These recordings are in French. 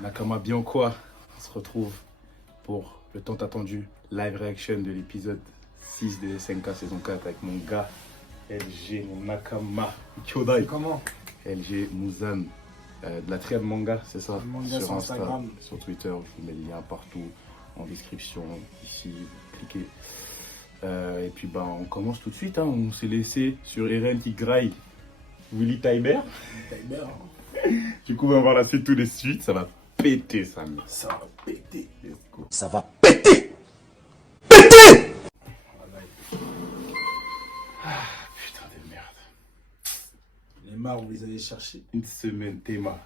Nakama bien quoi? On se retrouve pour le tant attendu live reaction de l'épisode 6 de SNK saison 4 avec mon gars LG, mon Nakama Kyodai. Comment? LG Muzan, de la triade manga, c'est ça? Manga sur Instagram. Sur Twitter, je vous mets le lien partout en description, ici, cliquez. Et puis bah, on commence tout de suite, hein. On s'est laissé sur Eren Tigray, Willy Taiber. Du coup, on va voir la suite tout de suite, ça va péter ça. Ça va péter. Let's go. Ça va péter. Putain de merde. Les marres, vous les allez chercher. Une semaine, Théma.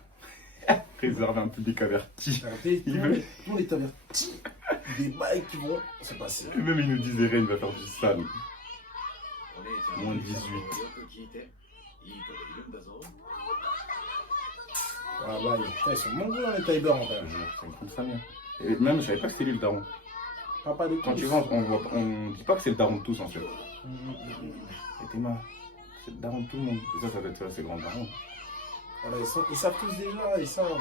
Réservé à un public averti. Regardez, Il tout veut- le monde est averti des bails qui vont se passer. Et même ils nous disent Eren va faire du sale. Moins 18. Ah bah, ils sont nombreux dans les taïbeurs en fait. C'est comme ça bien. Et même je savais pas que c'était lui le daron. Papa de Quand tous. tu rentres, on dit pas que c'est le daron de tous en fait. Et Théma, c'est le daron de tout le monde. Et ça doit être ses grands darons. Voilà, ils savent tous déjà, ils savent.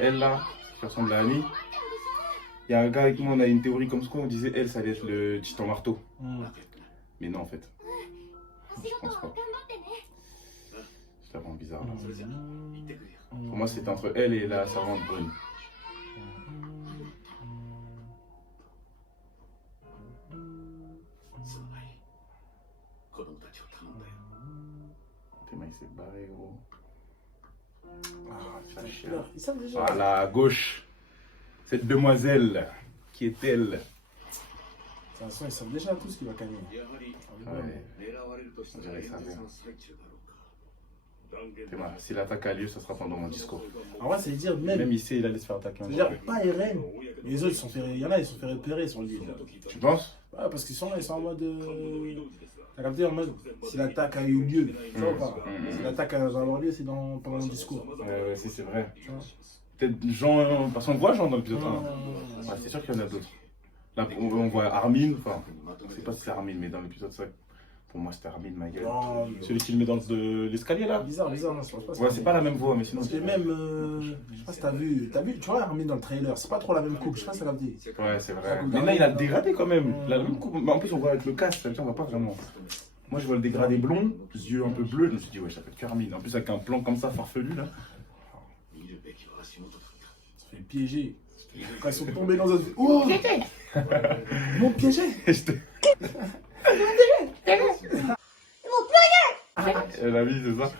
Elle là, qui ressemble à Annie. Il y a un gars avec moi, on a une théorie comme ce qu'on disait, elle, ça allait être le titan marteau. Mais non, en fait. Je pense pas. C'est vraiment bizarre. Là. Pour moi, c'était entre elle et la servante brune. Théma, il s'est barré, gros. Ah, Ça chie. ils savent déjà. Voilà, à gauche. Cette demoiselle, qui est-elle? De toute façon, ils savent déjà tout ce qui va gagner. Ouais, on dirait ça bien. Théma, si l'attaque a lieu, ça sera pendant mon discours. En vrai, c'est dire même. Même ici, il allait se faire attaquer. C'est-à-dire pas Eren. Les autres, il y en a, ils se sont fait repérer sur l'île. Tu penses? Ouais, parce qu'ils sont là, ils sont en mode. T'as capté en mode. Si l'attaque a eu lieu, tu vois ou pas? Si l'attaque va avoir lieu, c'est pendant le discours. Ouais, si, c'est vrai. Tu vois? Peut-être Jean, parce qu'on voit Jean dans l'épisode 1. Non. Ouais, c'est sûr qu'il y en a d'autres. Là, on voit Armin, enfin, je sais pas si c'est Armin, mais dans l'épisode 5, pour moi c'était Armin, ma gueule. Non, Celui qui le met dans l'escalier là. bizarre, non, je pense pas. Ouais, c'est pas la même voix, mais sinon. Parce que même, je sais pas si t'as vu, tu vois Armin dans le trailer, c'est pas trop la même coupe, je sais pas si t'as capté. Ouais, c'est vrai. Mais là, il a le dégradé quand même. La même coupe. Mais en plus, on voit avec le casque, ça veut dire on voit pas vraiment. Moi, je vois le dégradé blond, yeux un peu bleus. Je me suis dit, ouais, ça fait qu'Armin. En plus, avec un plan comme ça, farfelu là. Ça fait piéger. Quand ils sont tombés dans un. Oh ils m'ont piégé. La vie, c'est ça.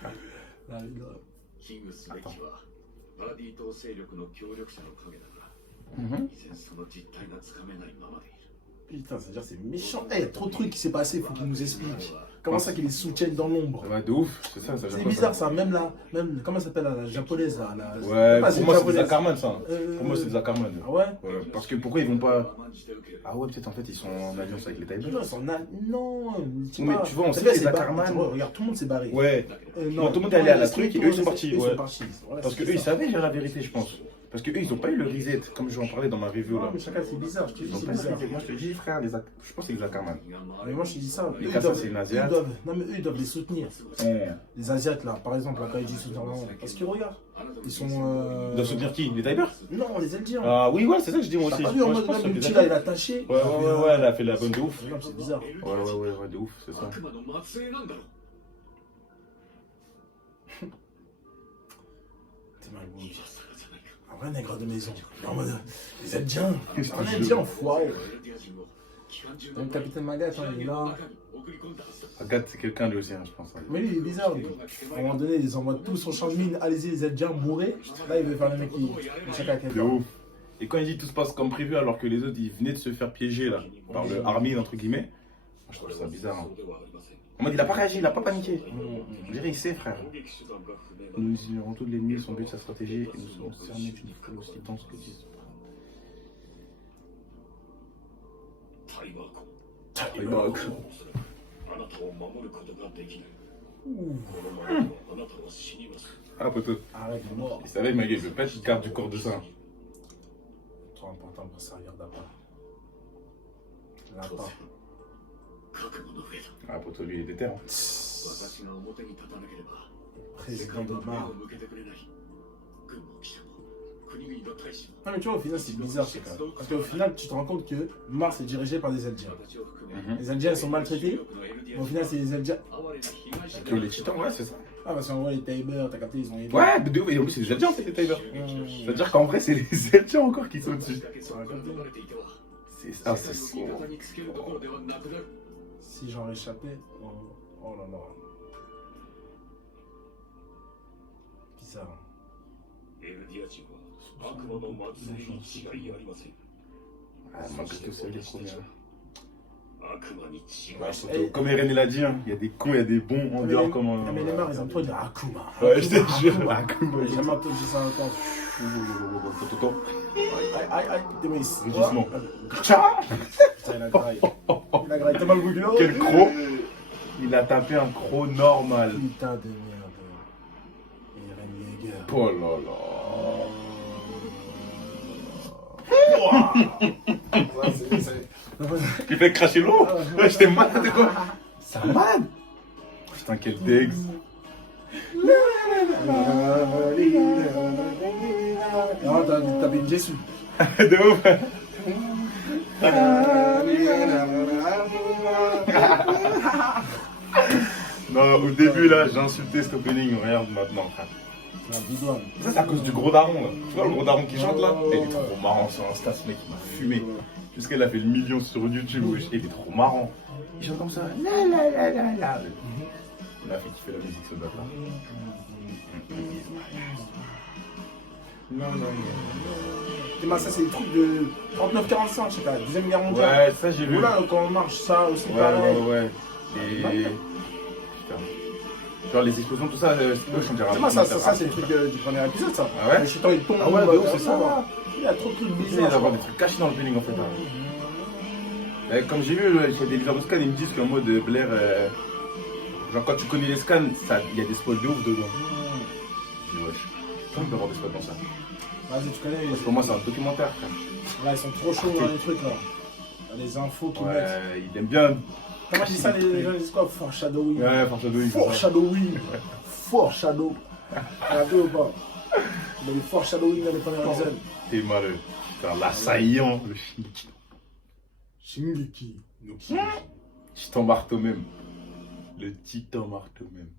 Putain, c'est-à-dire c'est méchant. Il y a trop de trucs qui s'est passé, faut qu'ils nous expliquent. Comment ça qu'ils les soutiennent dans l'ombre? Ouais, de ouf, c'est ça, ça. C'est bizarre ça, même comment elle s'appelle la japonaise là Ouais, pas, pour moi, c'est des japonaise. Ackerman ça. Pour moi, c'est des Ackerman. Ah ouais? Ouais, parce que pourquoi ils vont pas. Ah ouais, peut-être en fait, ils sont en alliance avec les Taïbers. Non, ils sont non, dis Mais pas. tu vois, on T'as sait vu, que les c'est barré. Ackerman. Tu vois, regarde, tout le monde s'est barré. Ouais. Non, tout le monde est allé à la truc et eux, ils sont eux, partis. ils Ouais. sont partis. Voilà, Parce c'est qu'eux, ils ça. savaient dire la vérité, je pense. Parce qu'eux, ils ont pas eu le reset, comme je vais en parler dans ma review Non, là. mais chacun c'est bizarre, je te Ils dis ont c'est pas eu le bizarre. reset. Moi, je te dis, frère, je pense que c'est les Ackerman. Mais moi je te dis ça, Les eux, Kassa, c'est une Asiate. non mais eux ils doivent les soutenir. Les Asiates là, par exemple, la Kaiji soutient vraiment. Parce qu'ils regardent. Ils sont. Ils doivent soutenir qui? Les Taïbers? Non, les Indiens. Ah oui, ouais, c'est ça que je dis moi T'as aussi. pas vu en Moi, je mode pense que même les Uchi là, il Indiens. a taché. Ouais, elle a fait la bonne de ouf. Non, c'est bizarre. Ouais, de ouf, c'est ça. C'est mal beau. Un vrai nègre de maison. En mode. Les Indiens. Un Indien enfoiré. Donc, Capitaine Magat, attends, il est là. Agathe, c'est quelqu'un lui aussi, hein, je pense. Mais lui, il est bizarre. Lui. À un moment donné, ils envoient tout son champ de mine. Allez-y, les Indiens, mourrez. Là, il veut faire le mec qui. Chacun De ouf. Et quand il dit tout se passe comme prévu alors que les autres ils venaient de se faire piéger là par le Armin entre guillemets, moi, je trouve ça bizarre. Hein. En mode il a pas réagi, il a pas paniqué. On dirait il sait frère. Nous ignorons tout de l'ennemi, son but, sa stratégie, et nous serons cernés d'une foule aussi dense que 10. Ah poteau, Arrête, il est mort. il savait mais il veut pas qu'il garde du corps de ça. Trop important pour servir d'appât. L'appât. Ah poteau lui il est déter. Hein. Président de Mar. Non mais tu vois, au final c'est bizarre ce cas. Parce qu'au final tu te rends compte que Mars est dirigé par des Eldiens. Les Eldiens sont maltraités, mais au final c'est les Eldiens. Que les titans, ouais, c'est ça. Ah parce qu'en vrai les Tybers, t'as capté, ils ont aidé. Ouais, mais de ouf, et en plus c'est les Eldiens, c'est les Tybers. C'est-à-dire qu'en vrai c'est les Eldiens encore qui sont dessus. Ah, c'est ça. Si j'en réchappais, oh là là. Bizarre. Ah, Magato, c'est les premiers. Ouais, Surtout, comme Eren l'a dit, hein, il y a des cons, il y a des bons en dehors comme un. Non mais les morts ils ont trop dit Akuma. Ouais, je te jure, Akuma. J'ai jamais entendu ça encore. Aïe, Demis. Rugissement. Putain, il a graillé. Il a graillé, t'as mal au bout. Quel croc! Il a tapé un croc normal. Putain de merde. Eren Yeager. Oh là là. Il fait cracher l'eau. Ouais, j'étais malade quoi. Ça malade. Putain, quel dex. Non, t'as bien Jésus. De ouf. Non, au début là, j'ai insulté cet opening. Regarde maintenant, frère. Ça, c'est à cause du gros daron là. Tu vois le gros daron qui chante là? Il est trop marrant sur Insta, ce mec il m'a fumé. Jusqu'à a fait le million sur YouTube, wesh. Il est trop marrant. Il chante comme ça. La la la la la. Il m'a fait kiffer la musique ce date là. Non. Ça c'est des trucs de 39-45, je sais pas, deuxième guerre mondiale. Ouais, ça j'ai vu. Là, quand on marche, ça aussi pareil. Ouais. Et. Putain. Genre les explosions, tout ça, je dirais. Ça c'est le truc du premier épisode, ça. Ah ouais? Le chutant il tombe. Ah ouais, c'est ça. Il y a trop de trucs Il bizarres. y a des trucs cachés dans le feeling en fait. Comme j'ai vu, il y a des leaders de scans, ils me disent qu'en mode Blair, genre quand tu connais les scans, il y a des spoils de ouf dedans. Je dis wesh, comment on peut avoir des spoils dans ça? Vas-y, tu connais. Parce que pour moi, c'est un documentaire, frère. Là, ils sont trop chauds dans les trucs là. Il y a les infos qu'ils mettent. Ouais, il aime bien. Comment tu dis ça, les gens disent quoi? Foreshadowing. Ouais, foreshadowing. Foreshadowing. Foreshadow. Regardez ou pas? Mais les foreshadowing dans les premières épisodes. T'es malheureux. Putain, l'assaillant, le Shingeki. Shingeki. Titan marteau même. Le titan marteau même.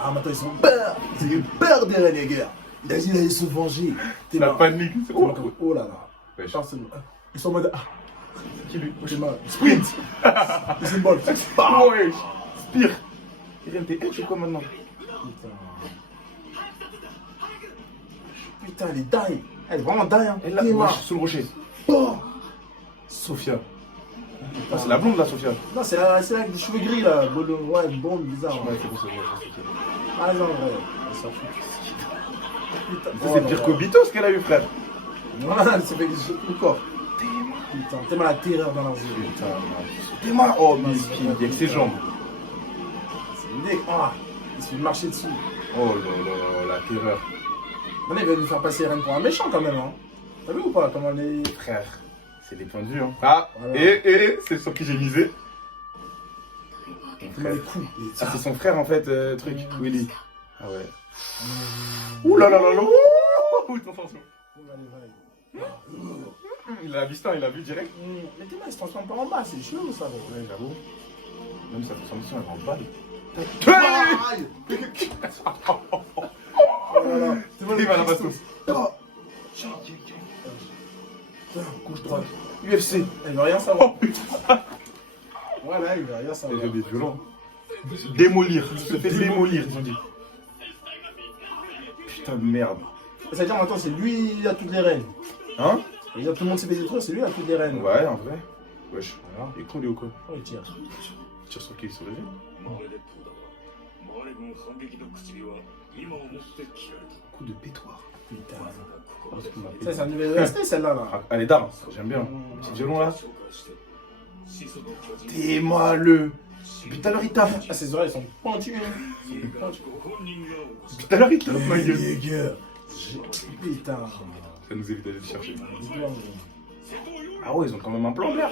Ah, maintenant ils sont peur. Ils ont peur d'Eren Yeager. Il a dit qu'il allait se venger. La panique. Oh là là. Ouais, ils sont en mode. Ah, qui lui? sprint. Ils sont bol. Ouais, Spire. Eren, t'es edge ou quoi maintenant? Putain, elle est die. Elle est vraiment die. Hein. Elle est là, sous le rocher. Oh. Sophia. Ah, c'est la blonde là, Sophia. Non, c'est la avec des cheveux gris là. Ouais, une blonde bizarre. Ouais, c'est bon, c'est bon. Ah non, ouais. Elle s'en fout. Ça, c'est pire qu'Obito ce qu'elle a eu, frère. Voilà, elle s'est fait des cheveux encore. Putain, tellement la terreur dans leurs yeux. Putain, Théma. Oh, miskin, avec ses jambes. C'est une idée. Ah, il se fait marcher dessus. Oh là là, la terreur. Maintenant, il va nous faire passer Eren pour un méchant quand même. Hein. T'as vu ou pas comment les. Frère, c'est des points de vue. Hein. Ah, voilà. Et c'est sur qui j'ai misé. Comment les coups. Ah, c'est son frère en fait, truc, Willy. Ah ouais. Ouh là là là là. Ouh, attention. Il a vu ça, il a vu direct. Mais tes mains, ils se transforment pas en bas, c'est chelou ça. Ouais, j'avoue. Même sa transformation, elle va en balle. Il va la bastos. Gauche droite. UFC. Elle veut rien savoir. Voilà, il veut rien savoir. Il est violent. Démolir. Il se fait démolir, ils ont dit. Putain de merde. Ça veut dire maintenant, c'est lui qui a toutes les reines. Hein? Ça veut dire tout le monde s'est fait détruire, c'est lui qui a toutes les reines. Ouais, en vrai. Wesh. Voilà. Il est con, lui ou quoi? Oh, il tire. Il tire sur qui? Sur le jeu? Coup de pétoire. Putain. Ça, Ça, c'est un nouvel OST celle-là. Là. Ah, elle est d'art, j'aime bien. Le petit violon là. T'es malheureux. Depuis tout à l'heure il tape. Ah, ses oreilles sont pentues. Depuis tout à l'heure il tape, ma gueule. Yeager. Putain. Ça nous évite d'aller le chercher. Ah ouais, ils ont quand même un plan vert.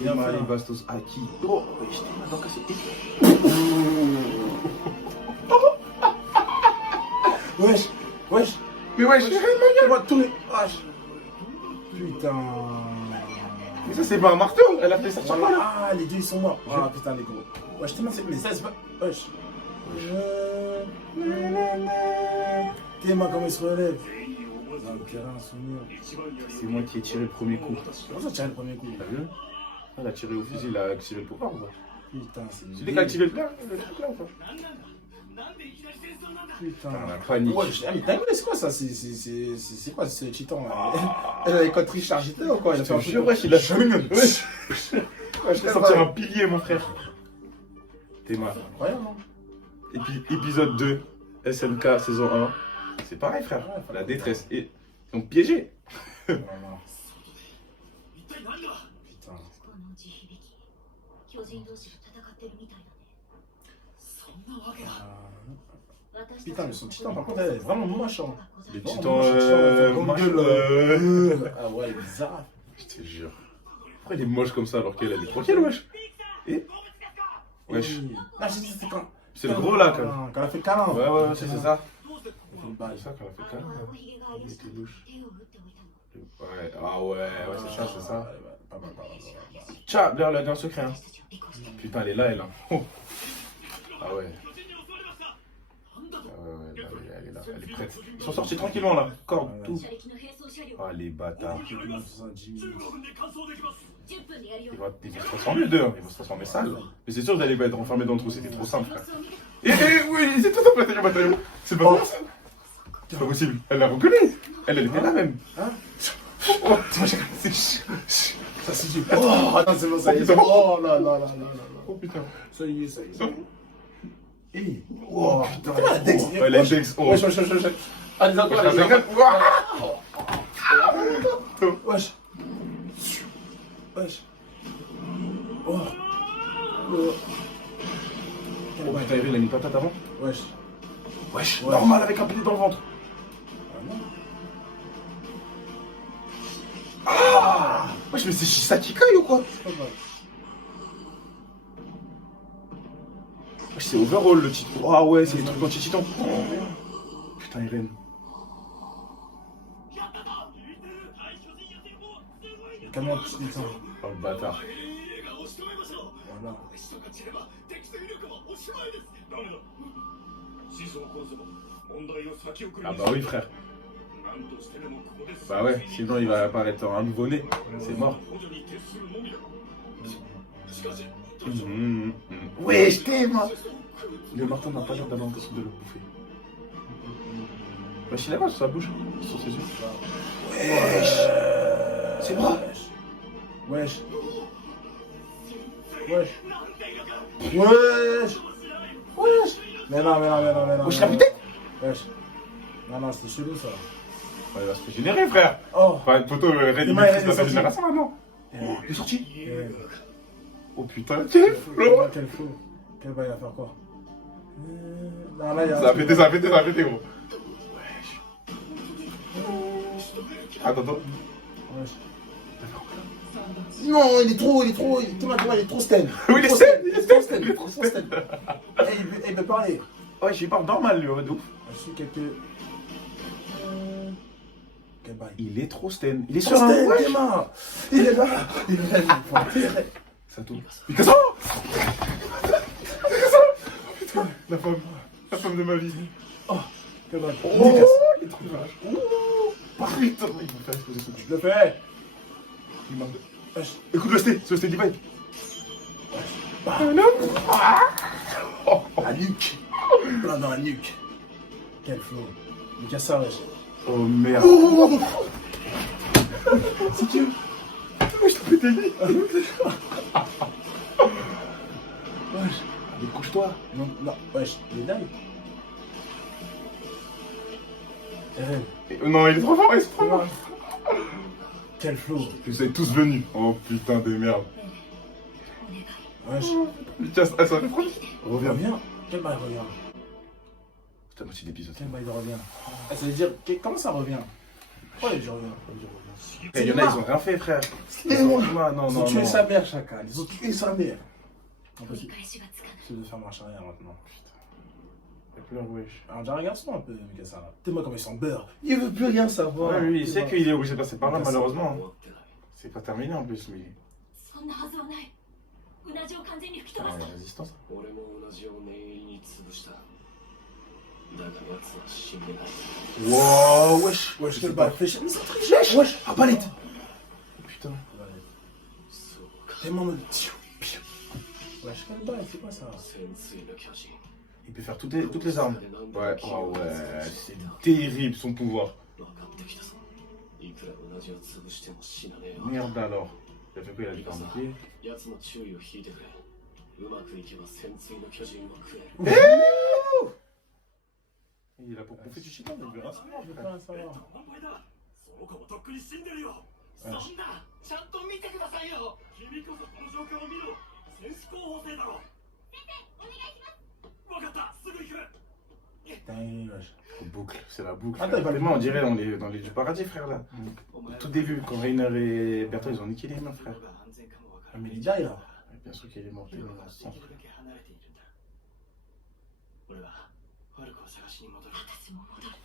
Bien Théma fait, et hein. Bastos à qui? Oh, je t'ai mal dans casser. Wesh, wesh. Mais wesh, On va tourner. Wesh. Putain. mais ça c'est pas un marteau, elle a fait ça sur moi Voilà. là. Ah, les deux ils sont morts. Ah putain, les gros. Wesh, Théma, mais ça c'est pas. Wesh. Théma, comment il se relève? Dans le terrain, souvenir. C'est moi qui ai tiré le premier coup. Comment ça tire le premier coup? T'as vu? Elle a tiré au fusil, elle a tiré le pouvoir ou pas? Putain, c'est C'est lui qui a tiré le truc là ou pas? Putain. Ah, la panique. Ouais, mais t'as vu, c'est quoi ça? C'est quoi ce titan là? Elle a les coteries chargées ou quoi? Il a fait un Je te jure, truc. wesh, il a Wesh. Wesh, je vais sortir un pilier, mon frère. Théma. Incroyable, hein? Et puis, épisode 2, SNK, saison 1. C'est pareil, frère. La détresse. Et ils ont piégé. Vraiment. Putain. この地響き巨人同士が戦ってるみたいだねそんなわけが Putain, mais son titan, par contre, elle est vraiment moche, hein. Les Vraiment titans, moche, comme moches, gueule, Ah ouais, elle est bizarre. Je te jure. Pourquoi elle est moche comme ça alors qu'elle est tranquille, wesh? Et wesh. Ah, j'ai dit, c'est quand. C'est le gros là, quand. Quand elle a fait câlin. Ouais, c'est ça. Bah, C'est ça qu'elle a fait quand 青 même. ひげが怪しかったので手を打っておいたの Ouais, ah ouais, c'est ça, c'est ça. Pas mal, pas mal. Tcha, Blair, elle a dit un secret, hein. 私たちを尾行して Putain, elle est là, elle. Hein. Oh. Ah ouais. Elle est là, elle est prête. Ils sont sortis tranquillement là. Corde, tout. 車力の並走車両 Ah, les bâtards. 10minutes. 10分でやるよ Ils vont se transformer deux, hein. Ils vont se transformer sale. Mais c'est sûr, vous allez pas être enfermés dans le trou, c'était trop simple, frère. Oui, c'est tout un bataillon. C'est pas vrai ça. C'est pas possible. Elle l'a reconnu. Elle était là même. Hein? Oh, c'est Ça c'est du. Oh, attends, c'est bon, ça y est. Oh là là là là là. Oh putain. Ça y est, ça y est. Eh, oh putain, Oh, elle a une Dex. Oh. Wesh. Allez, encore, allez, Wesh. Oh. Oh putain, il a mis une patate avant. Wesh. Wesh, normal avec un pied dans le ventre. Ah. Wesh, mais c'est Shisaki Kai ou quoi? Wesh, c'est overall le titre. Ah ouais, c'est les trucs anti-titan. Putain, Irene. Comment tu dis ça? Oh le bâtard. Voilà. Ah bah oui, frère. Bah ouais, sinon il va apparaître un nouveau-né. C'est mort. Ouais, je t'aime. Le marteau n'a pas l'air d'avoir l'impression de le bouffer. Wesh, il a mal sur sa bouche, sur ses yeux. Wesh. C'est moi. Wesh. Mais non. Wesh, la putain. Wesh. Non, c'était chelou ça. Ouais, il va se régénérer, frère. Oh. Enfin, Poto, Red, il maîtrise dans sa génération maintenant. Il est sorti. Oh putain, quel flow. Quel flow. Quel bail à faire quoi? Non, là, il y a. Ça a pété, gros. Wesh. Attends. Wesh. Non, il est trop. Thomas, il est trop sten. Oui, il est trop sten. Il veut parler. Ouais, j'ai pas normal, lui, de ouf. Je suis quelques. Quel bail. Il est trop sten. Il est Trop sur un sten, wesh. Théma. Il est là. Ça tourne. Putain, ça. Putain, la femme de ma vie. Oh, quel bail. Oh, il est trop vache. Oh, putain, il va faire exploser son cul. Je le fais. Il marque de... Wesh. Écoute le ST, c'est le ST divide. Bah. La nuque. Plein dans la nuque. Quel flow. Mais qu'à ça, wesh. Oh merde. C'est Dieu. Je te pété lui. Wesh. Allez, couche-toi. Non, wesh. Il est dingue. Eren. Non, il est trop fort, il est trop fort. Quel flow. Vous êtes tous venus. Oh putain de merde. Wesh. Lucas, ça fait froid. Reviens. Reviens. Quel bail revient? C'est la moitié d'épisode. Quel bail revient? Ça veut dire, comment ça revient? Ouais, genre, Il y en a, ils ont rien fait, frère. Ils ont Non, non, tué non. sa mère, Chacal. Ils ont tué sa mère. En 取 fait, り返しがつかない。 c'est de faire marche arrière maintenant. Il pleure, wesh. Alors, j'ai un garçon un peu, Mikasa. Tellement comme il s'en beurre. Il veut plus rien savoir. Ouais, lui, il sait qu'il est obligé de passer par là, Mikasa. malheureusement. C'est pas terminé en plus, mais. そんなはずはない。うなじを完全に吹き飛 Ah, ばし la た。 résistance. 俺も同じよう念入りに潰した。だが奴は死んでない。 Wow, wesh. Wesh, quel balle. Mais c'est très wesh. Ah, palette. Putain. そうか。 Tellement de. Wesh, quel balle, c'est quoi ça? 潜水の巨人。 Il peut faire toutes les armes. Ouais, oh ouais, c'est terrible son pouvoir. 分かってきたぞ。いくら同じを潰しても死なねえよ。 Merde alors. Il a fait quoi? Il a dû faire un bouclier. 奴の注意を引いてくれ。うまくいけば潜水の巨人を食える。 Il est là pour bouffer du chiton, il veut rien savoir. Je veux pas savoir. お前だ。その子もとっくに死んでるよ。そんな、ちゃんと見てくださいよ。君こそこの状況を見ろ。戦士候補生だろ。先生、お願いします。分かった、すぐ行く。 Putain, wesh. Boucle, c'est la boucle. Attends, il va Vraiment, on dirait dans les du paradis, frère, là. お前 Au tout début, quand Reiner et Bertrand, ils ont niqué les mains, frère. が安全かもわか Ah, らない mais il est derrière. Bien sûr qu'il est mort, il est 今 mort からで sans きる frère. だけ離れているんだ。俺はファルコを探しに戻る。私も戻る。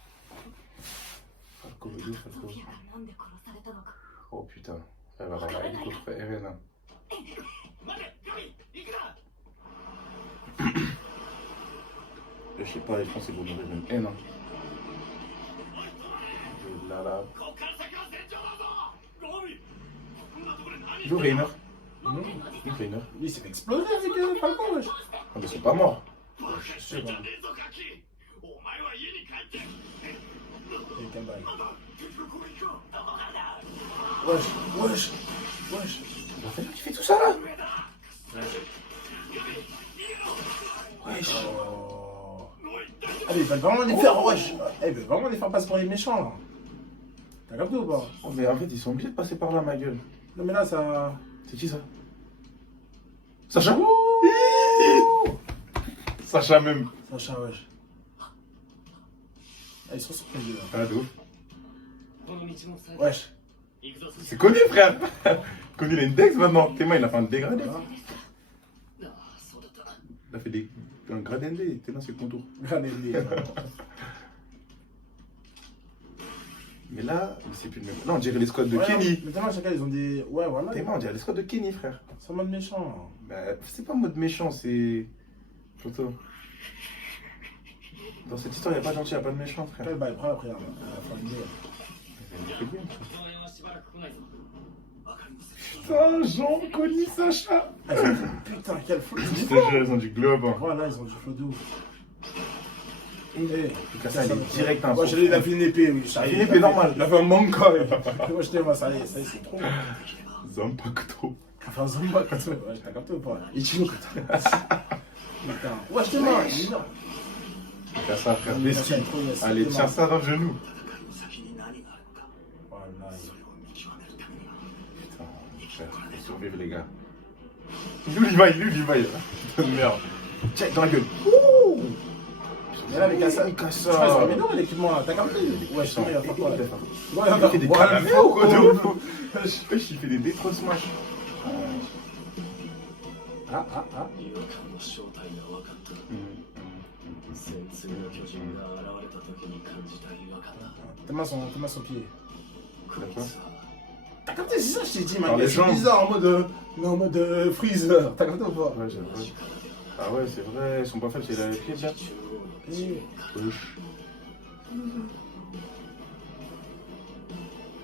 Falco, il est ソ Falco. フィアがなんで殺されたのか。 Oh putain. Elle va avoir la haine contre Eren. 待て、ガミ、行くな。 Je sais pas, je pense qu'ils vont mourir d'une haine. Hein. Là, là. こっから先は戦場だぞ。ガミ、こんなところで何 D'où Reiner? Mmh. D'où Reiner? Lui, il s'est fait exploser avec Falcon, wesh. Ah, mais ils sont pas morts. バカしてた連続ガキ。お前は家に帰って。 Et quel balle. 敵の攻撃をどこからだ。 Wesh, wesh, wesh. Il fait tout ça là? 上だ。 Wesh. Oh. Ah, mais ils veulent vraiment les faire, wesh. Eh, ils veulent vraiment les faire passer pour les méchants, là. T'as capté ou pas? Oh, mais en fait, ils sont obligés de passer par là, ma gueule. Non, mais là, ça. C'est qui ça? Sacha? Ouh. Sacha même. Sacha, wesh. Ah, ils sont surpris, là. Ah, de ouf. この道もさ。 Wesh. 行くぞ。 C'est connu, frère. Connu, il a une dex maintenant. Théma, il a fait un dégradé. ああ、そうだった。 Il a fait un gradé ND. Théma, c'est le contour. Regardez les. Mais là, c'est plus le même. Là, on dirait les squads de Ouais, Kenny. mais tellement, chacun, ils ont des. Ouais, voilà. Théma, on dirait les squads de Kenny, frère. C'est en mode méchant. Bah, c'est pas en mode méchant, c'est. Photo. Dans cette histoire, il n'y a pas de gentil, il n'y a pas de méchant, frère. Quel balle, prends la prière, là. À la fin du jeu. 応援はしばらく来ないぞ。わかります。 Putain, Jean, Conny, Sacha. Putain, quel flou. Je te jure, ils ont du globe. Hein. Voilà, ils ont du flou de ouf. Eh, Picasso, il est direct un moi, son. il a fait une épée, oui. Ah, une épée normale. Il a fait un manga. Moi, je t'aime, ça y est, c'est trop. Zanpakuto. Il a fait un zamba, quand même. Ouais, t'as capté ou pas? Ichigo, quand même. Putain. Ouais, je te mens, il est bien. Picasso, frère, bestie. Allez, tiens ça dans le genou. 先に何があるのか。 Voilà. それを見極めるためには。 Putain, frère, faut survivre, les gars. Il est où Levi? Il est où Levi? Putain de merde. Tiens, dans la gueule. Ouh. Mais là, Mikasa, Mikasa. je crois qu'ils ont mis dans l'équipement là, t'as capté? Ouais, je t'en il va faire quoi? Ouais, Il fait des calamères ou quoi de ouf? Wesh, il fait des détros smash. Ah, ah, ah. 違和感の正体が分かった。潜水の巨人が現れた時に感じた違和感だ。 Tes mains sont pieds. こいつは T'as capté? C'est ça, je t'ai dit, Par les man. C'est jambes. bizarre en mode freezer. T'as capté ou pas? Ouais, j'avoue. Ah ouais, c'est vrai, ils sont pas faits, c'est la pied là. 中央の地に Wesh.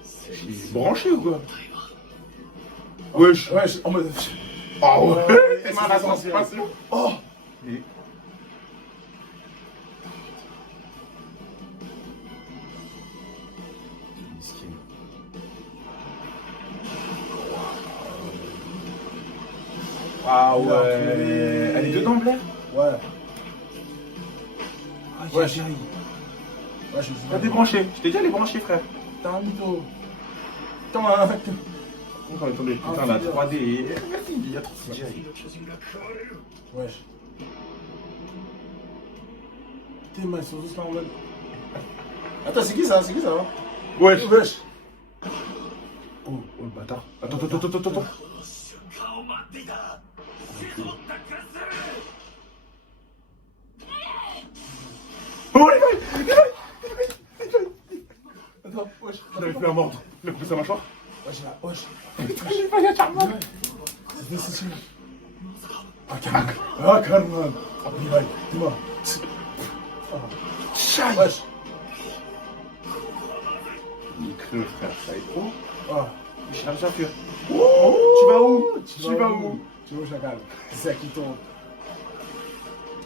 潜 Il est 水 branché ou quoi? 体は Wesh. Ouais, en mode. Ah ouais. C'est C'est ma pas transformation. Oh! Mais- Miskin. Ah Il a ouais. enculé. Elle est dedans, Blair? Ouais. Ah, Ouais, j'ai- chérie. Ouais, je suis T'as débranché. Je t'ai dit, elle est branchée, frère. T'as un mytho. Attends, hein. Quand on est tombé, putain, la 3D. Il y a trop de CGI. の巨人が食われる。 Wesh. Tes mains, ils sont juste là en mode. Attends, c'est qui ça? C'est qui ça? Wesh. Wesh. Oh, le bâtard. Attends. 瞬間を待っていた背負ったかす Oh, les gars. Attends, wesh. Il avait fait un mordre. Il a coupé sa mâchoire. Wesh, là, wesh. Putain, j'ai failli à Charman. C'est Ah, Carman. Ah, Mirai, dis-moi. Chai. Wesh. Il creux, frère. Ça est trop. Ah. Je cherche à fuir. Tu vas où? Tu vas où, chacal? C'est ça qui tombe.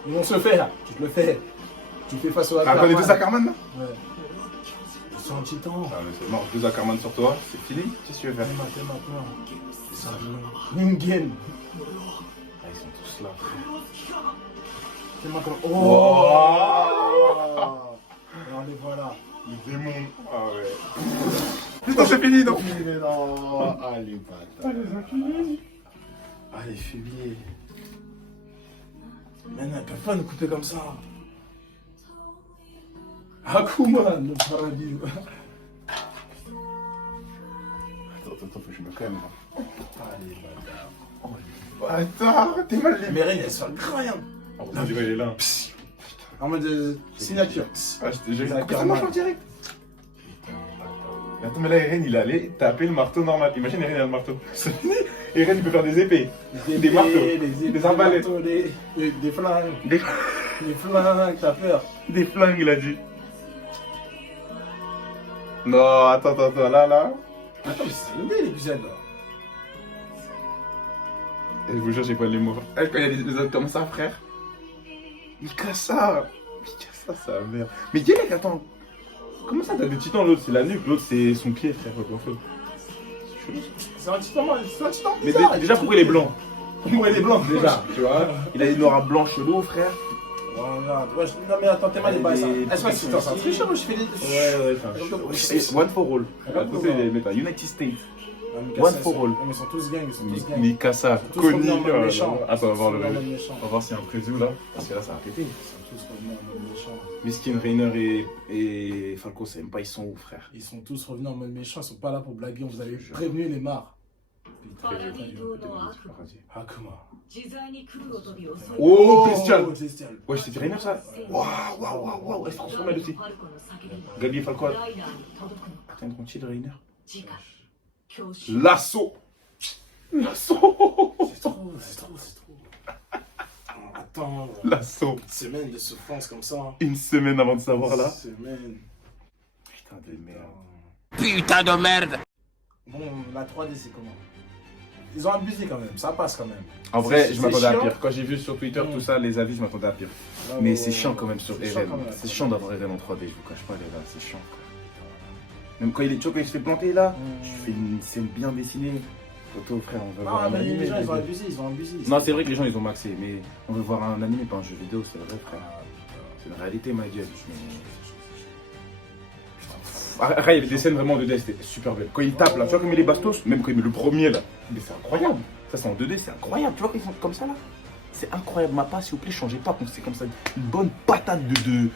Ils vont se le faire. Tu te le fais. Tu fais face au Attends, les deux Ackerman là? Ouais. Ils sont en titan. Ah, mais c'est mort, deux Ackerman sur toi, c'est fini. Qu'est-ce que tu veux faire? T'es maintenant. Ils sont Ningen. Ah, ils sont tous là. T'es maintenant. Oh. Alors les voilà. Les démons. Ah ouais. Putain, c'est fini, non? Mais non. Allez, bâtard. Ah, les infinis. Ah, les fumiers. Mais non, ils peuvent pas nous couper comme ça. Akuma, le paradis. Attends, faut que je me calme. Là. Allez, bâtard. Oh, les bâtards, t'es mal les Mais rien, elles sont incroyables. On dirait il est là. En mode signature. Ah, j'ai Ça coupé sa carrément. mâchoire direct. Mais attends, mais là, Eren, il allait taper le marteau normal. Imagine, Eren, il a le marteau. C'est fini. Eren, il peut faire des épées. Des marteaux. Des arbalètes. Des flingues. Des... Des flingues, t'as peur. Des flingues, il a dit. Non, attends, là. Attends, mais c'est une idée l'épisode là. Et je vous jure, j'ai pas les mots. Eh, quand il y a des autres comme ça, frère. Mikasa, sa mère. Mais Yelek, attends. Comment ça, t'as des titans? L'autre, c'est la nuque, l'autre, c'est son pied, frère. C'est un titan, Mais déjà, pourquoi il est blanc? Pourquoi il est blanc Déjà, tu vois. Il a une aura blanche chelou, frère. Voilà. Ouais, non mais attends, t'es mal les bails ça. Est-ce que c'est un tricheur ou je fais des. Ouais. One for all. Attends, les mettre à United States. One for all. Mais ils sont tous gangs, ils sont tous gangs. Mikasa, Tous revenus en Connie. mode méchant. Attends, on va voir Ils sont en mode le. méchant. On va voir s'il y a un preview là. Parce que là, ça a pété. Ils sont tous revenus en mode méchant. Miskin, Rainer et Falco, c'est même pas, ils sont où, frère? Ils sont tous revenus en mode méchant, ils sont pas là pour blaguer, on vous avait prévenu les marres. Ah comment? Oh, bestial! Bestial. Ouais, c'était Rainer ça? Waouh, elle se transforme elle aussi. Gabi et Falco. Attends, tranquille, Rainer. L'assaut! L'assaut! C'est trop. Attends, L'assaut! une semaine de souffrance comme ça. Une semaine avant de savoir là. Une semaine. Putain de merde. Putain de merde! Bon, la 3D c'est comment? Ils ont abusé quand même, ça passe quand même. En vrai, C'est je m'attendais à chiant. pire. Quand j'ai vu sur Twitter tout ça, les avis, je m'attendais à pire. Mais c'est chiant quand même sur C'est chiant Eren. quand même. C'est chiant d'avoir Eren en 3D, je vous cache pas, les gars, c'est chiant. Quoi. Même quand il est, tu vois, quand il se fait planter là, je fais une scène bien dessinée. Photo, frère, on veut voir Ah, un mais animé. les gens ils ont bébé. abusé, Non, c'est vrai que les gens ils ont maxé, mais on veut voir un animé, pas un jeu vidéo, c'est vrai, frère. C'est une réalité, ma gueule. Après, il y avait des scènes vraiment en 2D, c'était super belle. Quand il tape là, tu vois, comme il met les bastos, même quand il met le premier là, mais c'est incroyable. Ça, c'est en 2D, c'est incroyable. Tu vois, quand ils font comme ça là, c'est incroyable. Ma part, s'il vous plaît, changez pas, c'est comme ça. Une bonne patate de.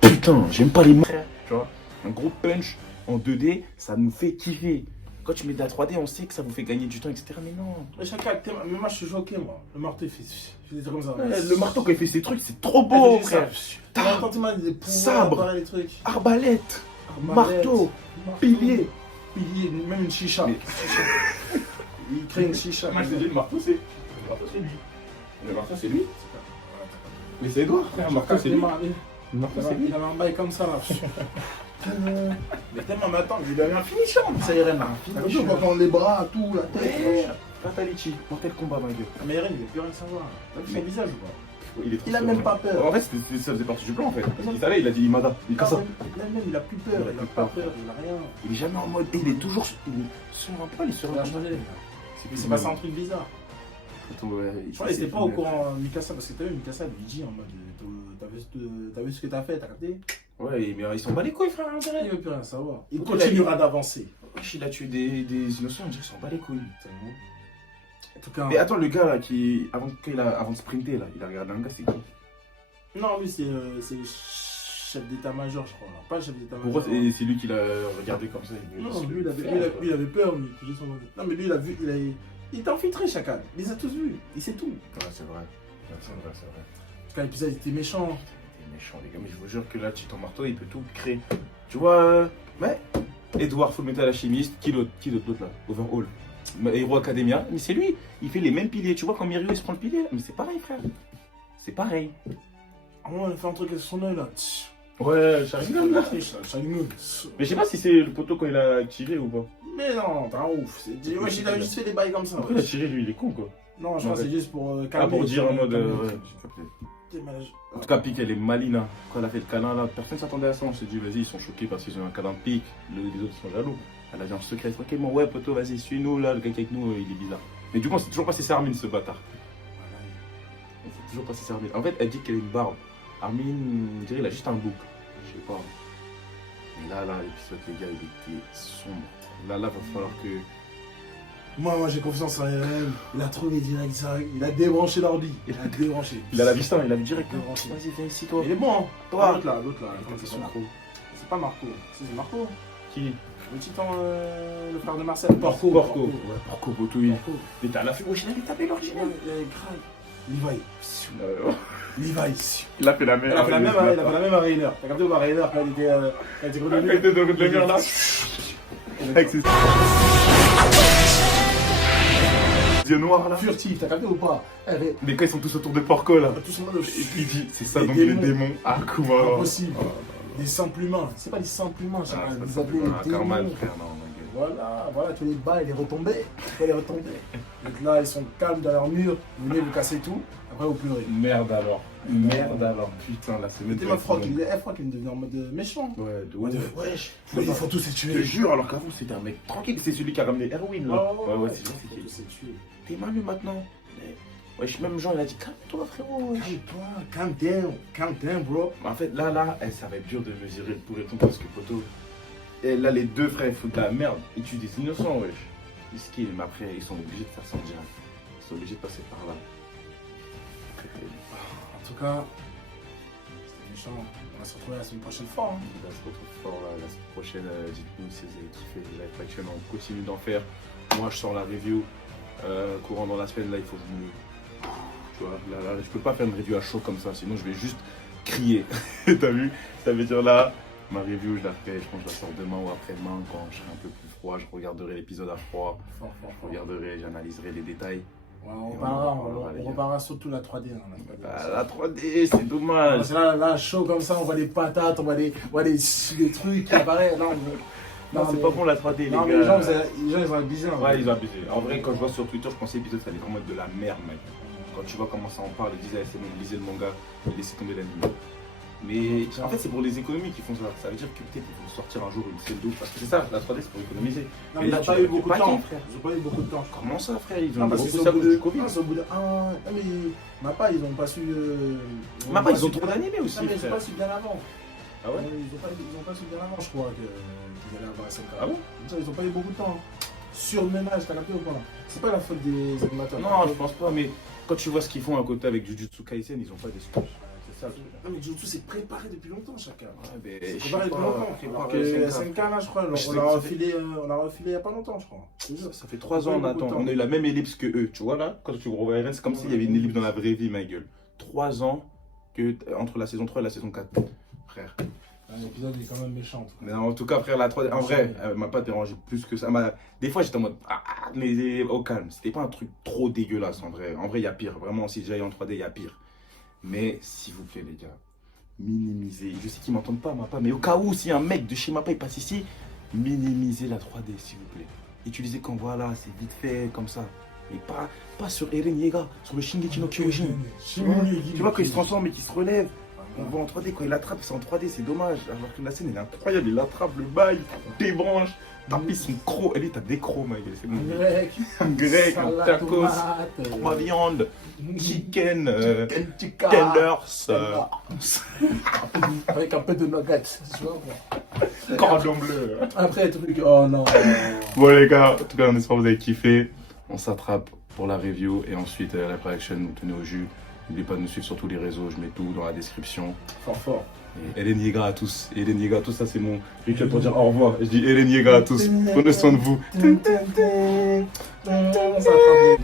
Putain, j'aime pas les mots. Tu vois, un gros punch en 2D, ça nous fait kiffer. Quand tu mets de la 3D, on sait que ça vous fait gagner du temps, etc. Mais non. Mais chacun, mais moi je suis choqué moi. Le marteau il fait des trucs comme ça. Le marteau, quand il fait ses trucs, c'est trop beau, frère. Quand tu m'as des pouvoirs, Sabre. les trucs. Arbalète, marteau, pilier. Pilier, même une chicha. Il crée une chicha. Moi, je te dis, le marteau, c'est lui. Le marteau, c'est lui. Mais c'est Edouard, frère. Le marteau, c'est lui. Le marteau, c'est lui. Il avait un bail comme ça là. Mais tellement maintenant, il avait un finisher, ça Eren là. finisher. On va prendre les bras, tout, la tête. Fatality, mortel combat, ma gueule. Mais Eren, il veut plus rien savoir. T'as vu son visage ou pas? Il est trop Il a serein. même pas peur. En fait, ça faisait partie du plan, en fait. Il savait, il a dit Imada. Il casse ça. Même, il a plus peur, il a pas peur, il a rien. Il est jamais en mode. Il est toujours. Il est sur un poil, il est sur Il a un changé. C'est Il s'est passé un truc bizarre. Je crois qu'il était pas au courant, Mikasa, parce que t'as vu, Mikasa lui dit en mode t'as vu ce que t'as fait, t'as capté? Ouais, mais ils sont bat les couilles, frère. Il veut plus rien savoir. Il Pourquoi continuera d'avancer. Wesh, il a tué des innocents, on dirait qu'ils s'en bat les couilles. En tout cas. Mais attends, le gars là qui. Avant de sprinter, là, il a regardé un gars, c'est qui? Non, lui c'est chef d'état-major, je crois. Pas chef d'état-major. Pourquoi c'est lui qui l'a regardé comme ça? Non, lui, il avait peur, lui. Juste en mode- Non, mais lui, il a vu, il t'a infiltré, Chacal. Il les a tous vus. Il sait tout. Ouais, c'est vrai. Ouais, c'est vrai, c'est vrai. En tout cas, l'épisode était méchant. C'est méchant, les gars. Mais je vous jure que là, Titan Marteau, il peut tout créer. Tu vois, ouais. Edouard Fullmetal Alchimiste. Qui d'autre l'autre là? Overhaul. Hero Academia. Mais c'est lui. Il fait les mêmes piliers. Tu vois, quand Mirio il se prend le pilier. Mais c'est pareil, frère. C'est pareil. Ah ouais, il a fait un truc avec son œil là. Ouais, Sharingan là. Sharingan. Mais je sais pas si c'est le poteau quand il a activé ou pas. Mais non, t'es un ouf. Ouais, il a juste fait des bails comme ça. Après, il a tiré, lui, il est con quoi. Non, je crois que c'est juste pour calmer. Ah, pour dire en mode. calmer. Ouais, j'ai capté. T'es mal- En tout cas, Pique, elle est malina. Quand elle a fait le câlin là, personne s'attendait à ça. On s'est dit, vas-y, ils sont choqués parce qu'ils ont un câlin de Pique. Les autres sont jaloux. Elle a dit en secret, tranquillement, ouais, poteau, vas-y, suis-nous là. Le gars qui est avec nous, il est bizarre. Mais du coup, on s'est toujours pas cessé Armin, ce bâtard. On s'est toujours pas cessé Armin. En fait, elle dit qu'elle a une barbe. Armin, on dirait, il a juste un bouc. Je sais pas. Mais là, l'épisode, les gars, il était sombre. Là, va falloir que. Moi, j'ai confiance en elle. Il a trouvé direct ça. Il a débranché l'ordi. Il a débranché. Il a la vista, il a vu direct. Débranché. Vas-y, viens ici, toi. Il est bon, hein. Toi. L'autre là. C'est son gros. C'est pas Marco. C'est Marco. Qui? Le titan, le frère de Marcel. Porco. Ouais, Porco, Botouille. Porco. Mais t'as la fille, wesh, il avait tapé l'original. Il est grave. Levi. Il a fait la même. Il a fait la même à Rainer. T'as capté ou pas Rainer quand il était gros de Avec des doigts de mur là. Avec ses yeux noirs là. Furtif, t'as capté ou pas? Mais quand ils sont tous autour de Porco là. Tous en mode. Et puis il dit, c'est ça Les donc les démons. démons. Ah, comment? Impossible. Des simples humains. C'est pas des simples humains, Ah, chacun. c'est Des pas appelés ça. des Carman, démons. frère, non, ma gueule. Voilà, tu les bats, il est retombé. Il est retombé. Donc là, ils sont calmes dans leur mur. Vous venez vous casser tout. Après, vous pleurez. Merde alors. Merde alors. Putain, là, c'est même C'était ma froc, il est devenu en mode méchant. Ouais, de Ouais, ouf. wesh, ils font tous se Je te tuer. jure, alors qu'avant c'était un mec tranquille. C'est celui qui a ramené Erwin là. Ouais, c'est ils font tous c'est se tuer. T'es mal maintenant. Wesh, même Jean il a dit calme-toi frérot. wesh. Calme-toi, calm down, bro. En fait, là, ça va être dur de mesurer le pour et le contre parce que poteau. Et là, les deux frères, ils foutent de la merde. Ils tuent des innocents, wesh. Miskin, mais après, ils sont obligés de faire ça en direct. Ils sont obligés de passer par là. En tout cas, c'était méchant. On va se retrouver la semaine prochaine fort. Hein. On va se retrouver fort là, la semaine prochaine. Dites-nous si vous avez kiffé les live action. On continue d'en faire. Moi, je sors la review. Courant dans la semaine, là, il faut que je me. Tu vois, là, je peux pas faire une review à chaud comme ça, sinon je vais juste crier. T'as vu? Ça veut dire là, ma review, je la ferai, je pense que je la sors demain ou après-demain quand je serai un peu plus froid. Je regarderai l'épisode à froid, Fort. je regarderai, j'analyserai les détails. Ouais, on Et reparlera, reparlera surtout la 3D. Hein, La 3D, c'est dommage. Parce que là, chaud comme ça, on voit des patates, on voit des trucs qui apparaissent. Non, c'est pas bon la 3D, les Non, gars. mais les gens, ils ont abusé. Hein. Ouais, ils ont abusé. En vrai, quand je vois sur Twitter, je pensais que l'épisode ça allait vraiment être de la merde, mec. Quand tu vois comment ça en parle, ils disent, c'est bon, lisez le manga, laissez tomber l'anime. Mais en fait, c'est pour les économies qui font ça. Ça veut dire que peut-être ils vont sortir un jour une scène d'eau. Parce que c'est ça, la 3D, c'est pour économiser. Non, Mais mais là, ils n'ont tu pas eu l'as beaucoup de pas temps. dit, frère. Ils n'ont pas eu beaucoup de temps. Comment ça, frère? Ils ont Non, parce que repoussé c'est à au bout cause de du Covid. c'est au bout de un. Non, mais Mappa, ils n'ont pas su. Mappa, ils ont trop d'animés aussi, Non, mais ils frère. n'ont pas su bien avant. Ah ouais? Ils n'ont pas su bien avant, je crois, qu'ils allaient avoir SMK. Ah bon? Ils n'ont pas eu beaucoup de temps. Surmenage, t'as capté ou pas? C'est pas la faute des animateurs. Non, je pense pas, mais quand tu vois ce qu'ils font à côté avec Jujutsu Kaisen, ils ont pas d'excuses. C'est ça le truc. Non, mais Jujutsu, c'est préparé depuis longtemps, chacun. Ouais, mais C'est je sais préparé depuis pas, longtemps. préparé Alors que SNK. SMK, là, je crois, Je sais on que l'a ça refilé il y a pas longtemps, je crois. Ça fait 3 ans on attend. On a eu la même ellipse que eux. Tu vois là, quand tu revois Eren, c'est comme s'il y avait une ellipse dans la vraie vie, ma gueule. 3 ans entre la saison 3 et la saison 4. Frère. L'épisode est quand même méchant, en tout cas. Mais en tout cas, frère, la 3D, en vrai, elle m'a pas dérangé plus que ça. Des fois, j'étais en mode, mais au calme. C'était pas un truc trop dégueulasse, en vrai. En vrai, il y a pire. Vraiment, si j'aille en 3D, il y a pire. Mais s'il vous plaît, les gars, minimisez. Je sais qu'ils m'entendent pas, Mappa, mais au cas où, si un mec de chez Mappa il passe ici, minimisez la 3D, s'il vous plaît. Utilisez quand voilà, c'est vite fait, comme ça. Mais pas sur Eren Yeager, sur le Shingeki no Kyojin. Tu vois, quand il se transforme et qu'il se relève. On voit en 3D, quand il attrape, c'est en 3D, c'est dommage. Alors que la scène, elle est incroyable. Il attrape le bail, débranche, tape son croc. Elle est, t'as des crocs, ma gueule. C'est bon. Un grec, un tacos, 3 viandes, chicken, tenders, Avec un peu de nuggets, tu vois. cordon bleu. Après, truc, oh non. Bon, les gars, en tout cas, on espère que vous avez kiffé. On s'attrape pour la review et ensuite la production, vous tenez au jus. N'oubliez pas de nous suivre sur tous les réseaux, je mets tout dans la description. Fort. Et Eren Yeager à tous. Eren Yeager à tous, ça c'est mon rituel pour dire au revoir. Je dis Eren Yeager à tous. Prenez soin de vous. Ça attrape.